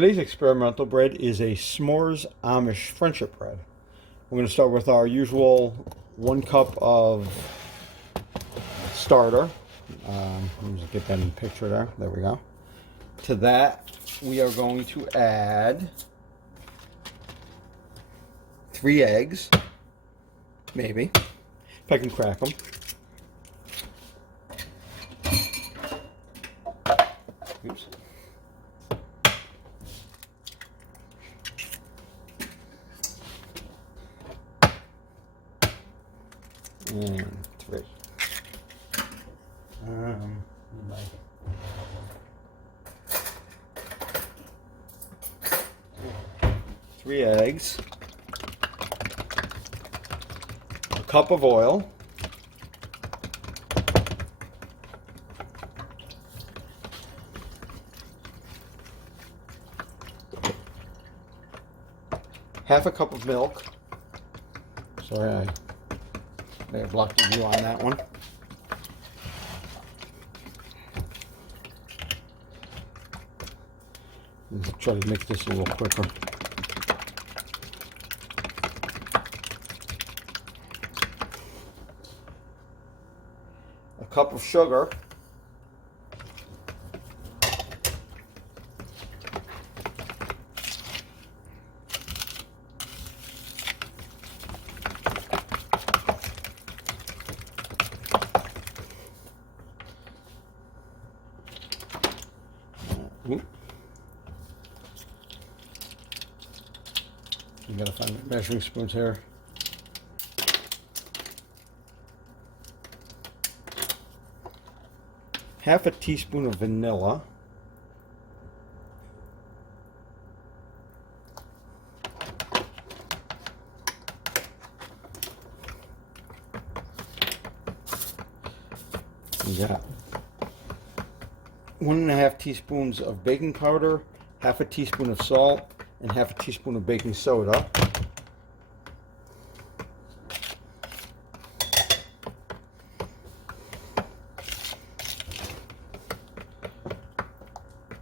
Today's experimental bread is a s'mores Amish friendship bread. We're going to start with our usual 1 cup of starter. Let me just get that in the picture there. There we go. To that, we are going to add 3 eggs, maybe, if I can crack them. Oops. And 3. Like 3 eggs, a cup of oil, half a cup of milk. Sorry, I may have blocked the view on that one. Let's try to make this a little quicker. A cup of sugar. You gotta find my measuring spoons here. Half a teaspoon of vanilla. You got 1.5 teaspoons of baking powder, half a teaspoon of salt, and half a teaspoon of baking soda.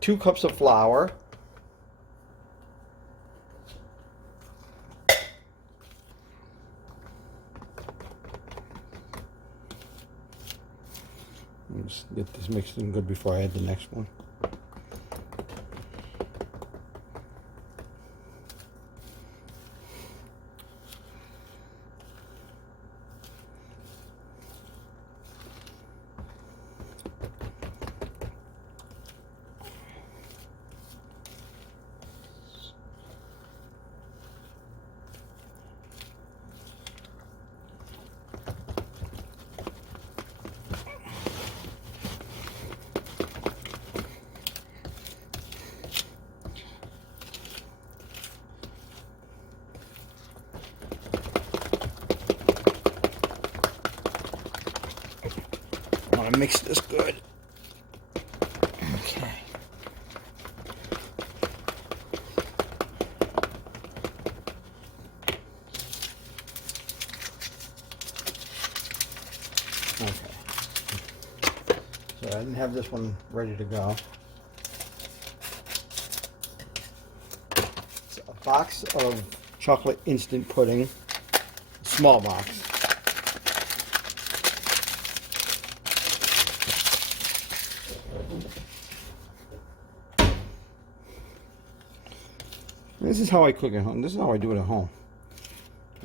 Two cups of flour. Let me just get this mixed in good before I add the next one. I want to mix this good. Okay. Okay. So I didn't have this one ready to go. It's a box of chocolate instant pudding, small box. This is how I cook at home. This is how I do it at home.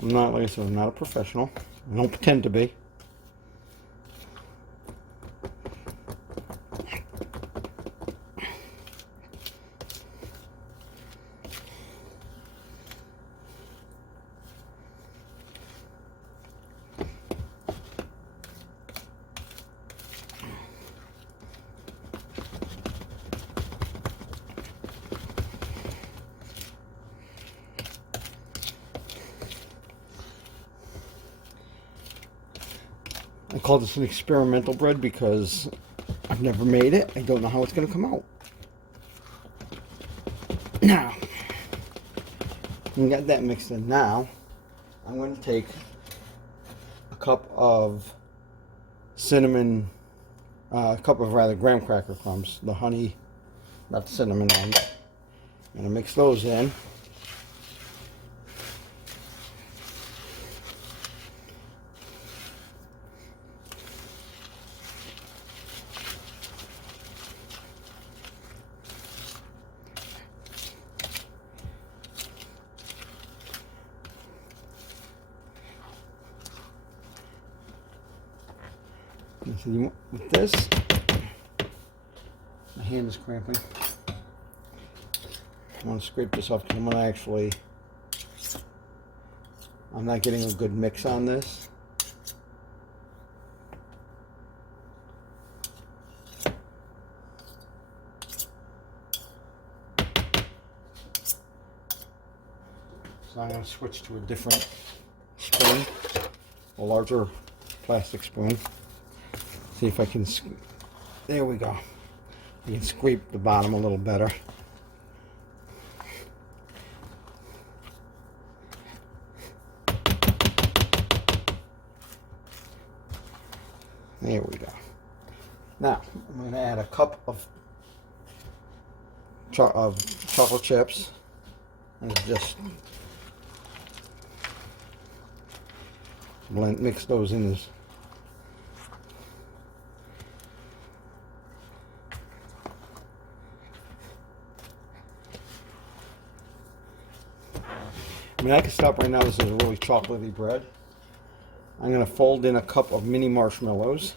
I'm not, like I said, I'm not a professional. I don't pretend to be. I call this an experimental bread because I've never made it. I don't know how it's going to come out. Now, we got that mixed in. Now, I'm going to take a cup of cinnamon, a cup of rather graham cracker crumbs, the honey, not the cinnamon ones, I'm gonna mix those in. So with this, my hand is cramping. I want to scrape this off because I'm not getting a good mix on this. So I'm going to switch to a different spoon, a larger plastic spoon. See if I can, there we go. I can scrape the bottom a little better. There we go. Now, I'm going to add a cup of chocolate chips and just mix those in this. I mean, I can stop right now. This is a really chocolatey bread. I'm going to fold in a cup of mini marshmallows.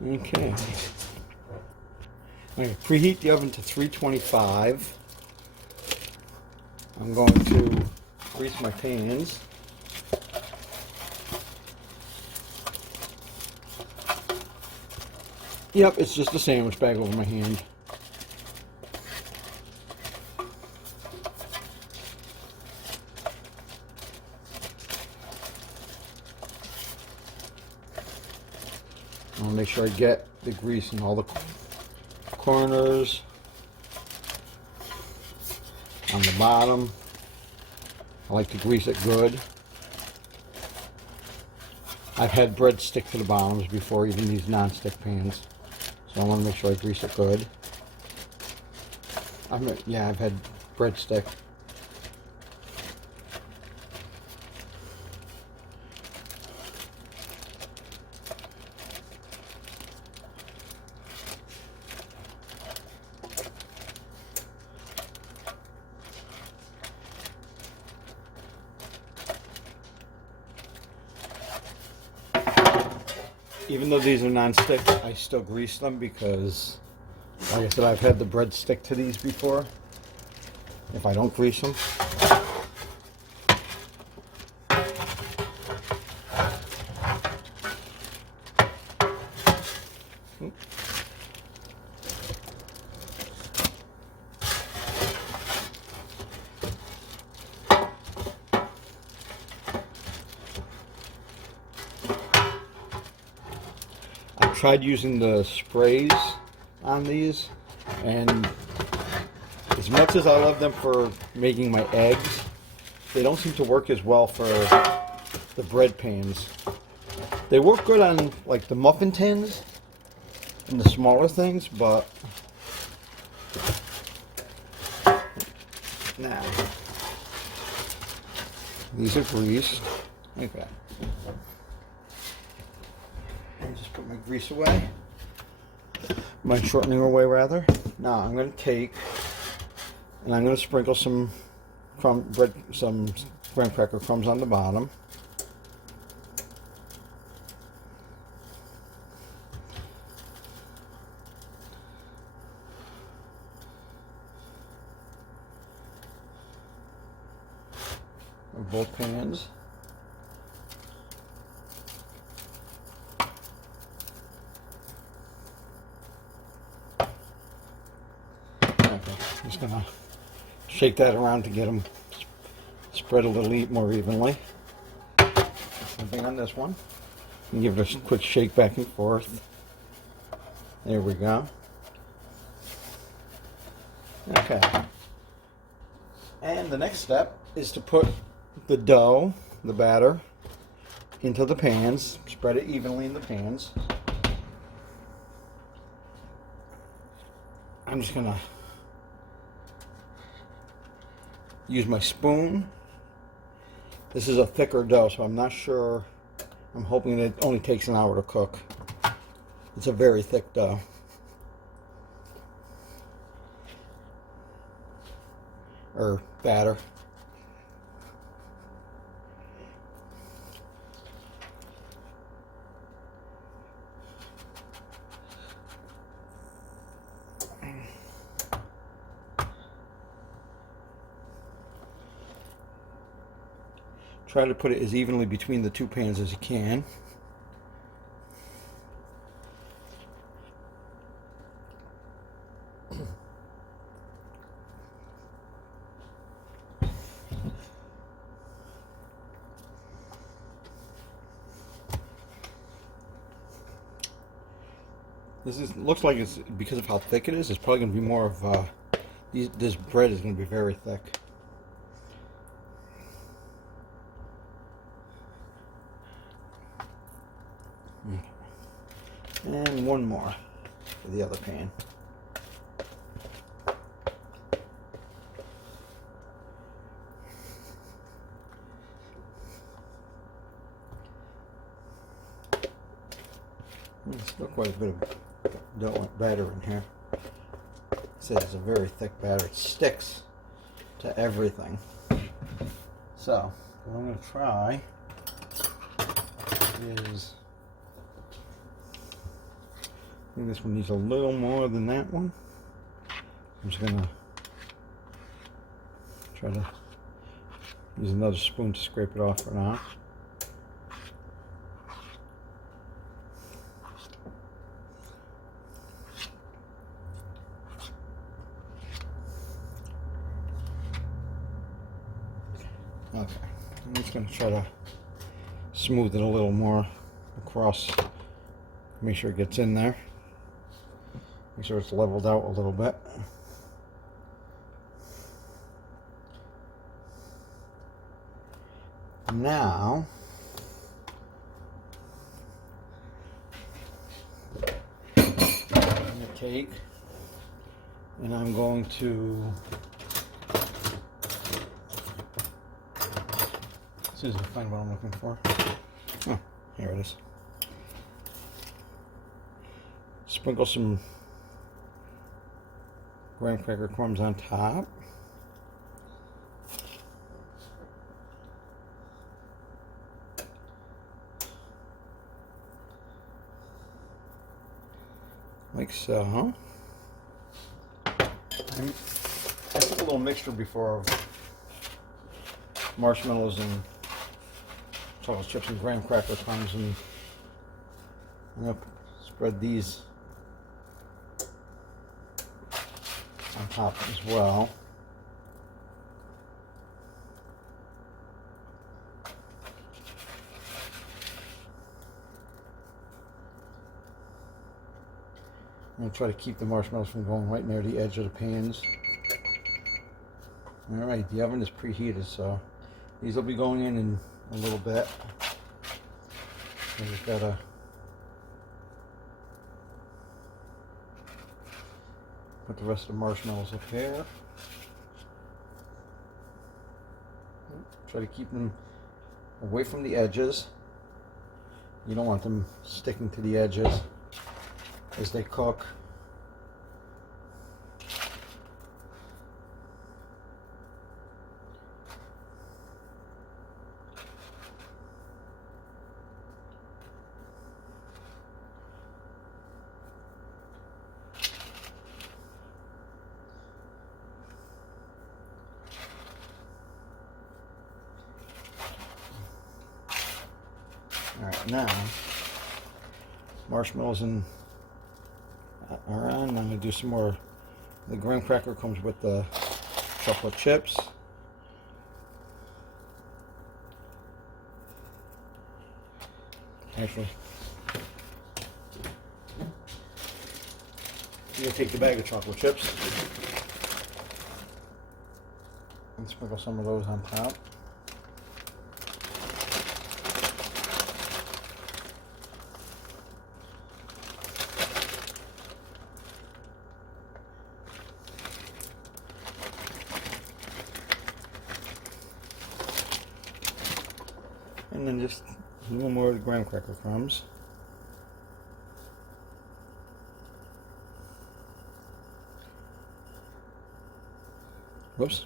Okay. I'm going to preheat the oven to 325. I'm going to grease my pans. Yep, it's just a sandwich bag over my hand. I want to make sure I get the grease in all the corners, on the bottom. I like to grease it good. I've had bread stick to the bottoms before, even these non-stick pans. So I want to make sure I grease it good. I've had bread stick. Even though these are non-stick, I still grease them because, like I said, I've had the bread stick to these before. If I don't grease them. Tried using the sprays on these, and as much as I love them for making my eggs, they don't seem to work as well for the bread pans. They work good on like the muffin tins and the smaller things, but now these are greased. Okay. Just put my grease away, my shortening away rather. Now I'm going to take and I'm going to sprinkle some some graham cracker crumbs on the bottom. Of both pans. Okay, I'm just gonna shake that around to get them spread a little more evenly. Same thing on this one. And give it a quick shake back and forth. There we go. Okay. And the next step is to put the dough, the batter, into the pans. Spread it evenly in the pans. I'm just gonna use my spoon. This is a thicker dough, so I'm not sure. I'm hoping that it only takes an hour to cook. It's a very thick dough. Or batter. Try to put it as evenly between the two pans as you can. Looks like it's because of how thick it is. It's probably going to be more of this bread is going to be very thick. And one more for the other pan. There's still quite a bit of dough batter in here. See, it's a very thick batter. It sticks to everything. So, what I'm going to try is, I think this one needs a little more than that one. I'm just going to try to use another spoon to scrape it off for now. Okay, I'm just going to try to smooth it a little more across, make sure it gets in there, make sure it's leveled out a little bit. Now, I'm going to take and I'm going to see if I can find what I'm looking for. Oh, here it is. Sprinkle some graham cracker crumbs on top. Like so. And I took a little mixture before of marshmallows and chocolate chips and graham cracker crumbs, and I'm going to spread these on top as well. I'm going to try to keep the marshmallows from going right near the edge of the pans. Alright, the oven is preheated, so these will be going in a little bit. I just gotta put the rest of the marshmallows up here. Try to keep them away from the edges. You don't want them sticking to the edges as they cook. Alright, now marshmallows are on. I'm going to do some more The graham cracker comes with the chocolate chips. Actually, you're going to take the bag of chocolate chips and sprinkle some of those on top. And then just a little more of the graham cracker crumbs. Whoops,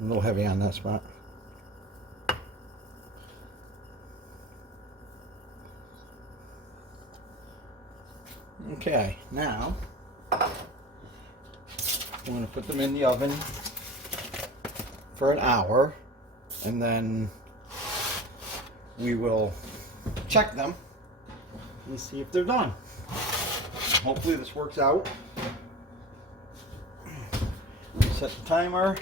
a little heavy on that spot. Okay, now I'm going to put them in the oven for an hour, and then we will check them and see if they're done. Hopefully this works out. Set the timer.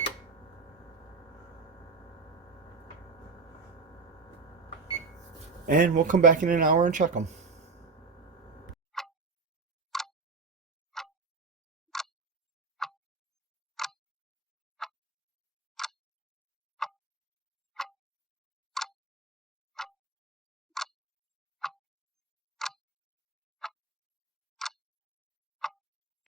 And we'll come back in an hour and check them.